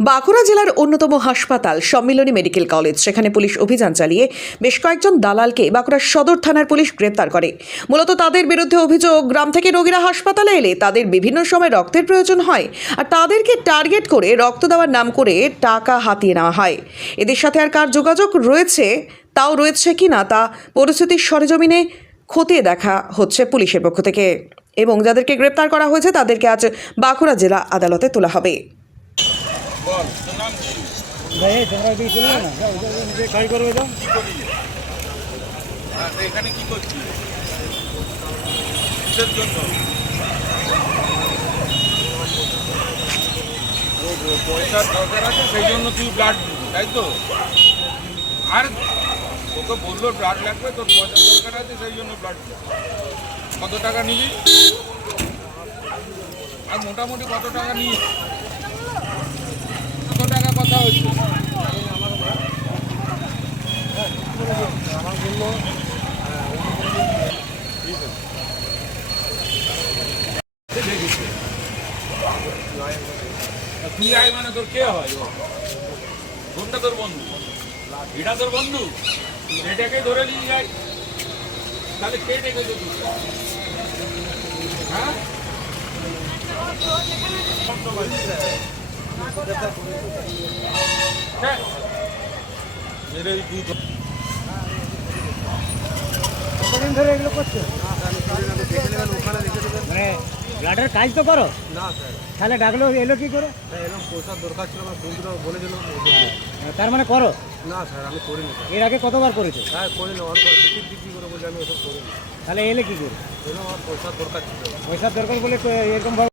বাঁকুড়া জেলার অন্যতম হাসপাতাল সম্মিলনী মেডিকেল কলেজ, সেখানে পুলিশ অভিযান চালিয়ে বেশ কয়েকজন দালালকে বাঁকুড়া সদর থানার পুলিশ গ্রেপ্তার করে। মূলত তাদের বিরুদ্ধে অভিযোগ, গ্রাম থেকে রোগীরা হাসপাতালে এলে তাদের বিভিন্ন সময় রক্তের প্রয়োজন হয়, আর তাদেরকে টার্গেট করে রক্ত দেওয়ার নাম করে টাকা হাতিয়ে নেওয়া হয়। এদের সাথে আর কার যোগাযোগ রয়েছে তাও রয়েছে কিনা তা পরিস্থিতির সরেজমিনে খতিয়ে দেখা হচ্ছে পুলিশের পক্ষ থেকে, এবং যাদেরকে গ্রেপ্তার করা হয়েছে তাদেরকে আজ বাঁকুড়া জেলা আদালতে তোলা হবে। এখানে কি করছিস? কিসের জন্য? পয়সার দরকার আছে, সেই জন্য তুই ব্লাড দিবি, তাই তো? আর তোকে বললো ব্লাড লাগবে, তোর পয়সার দরকার আছে, সেই জন্য ব্লাড দিবি। কত টাকা নিবি? আর মোটামুটি কত টাকা নিবি? কত টাকা কথা হচ্ছে? আমার বললো তুই আয়, মানে তোর কে হয়? কোনটা তোর বন্ধু? এটা তোর বন্ধু? এটাকে ধরে নিয়ে যাই, তাহলে কে ডেকেছে তুই? হ্যাঁ, মেরে দুধ কতদিন ধরে এগুলো করছো? মানে ব্লাডের কাজ তো করো না স্যার, তাহলে ডাকলো এলো কি করে? এরকম পয়সার দরকার ছিল, আমার বন্ধুরা বলেছিল। তার মানে করো? না স্যার, আমি করিনি স্যার। এর আগে কতবার করেছো? হ্যাঁ করিনি, আমার পর বিক্রি করে বলে আমি ওসব করিনি। তাহলে এলে কি করে? আমার পয়সার দরকার ছিল। পয়সার দরকার বলে এরকম ভাবে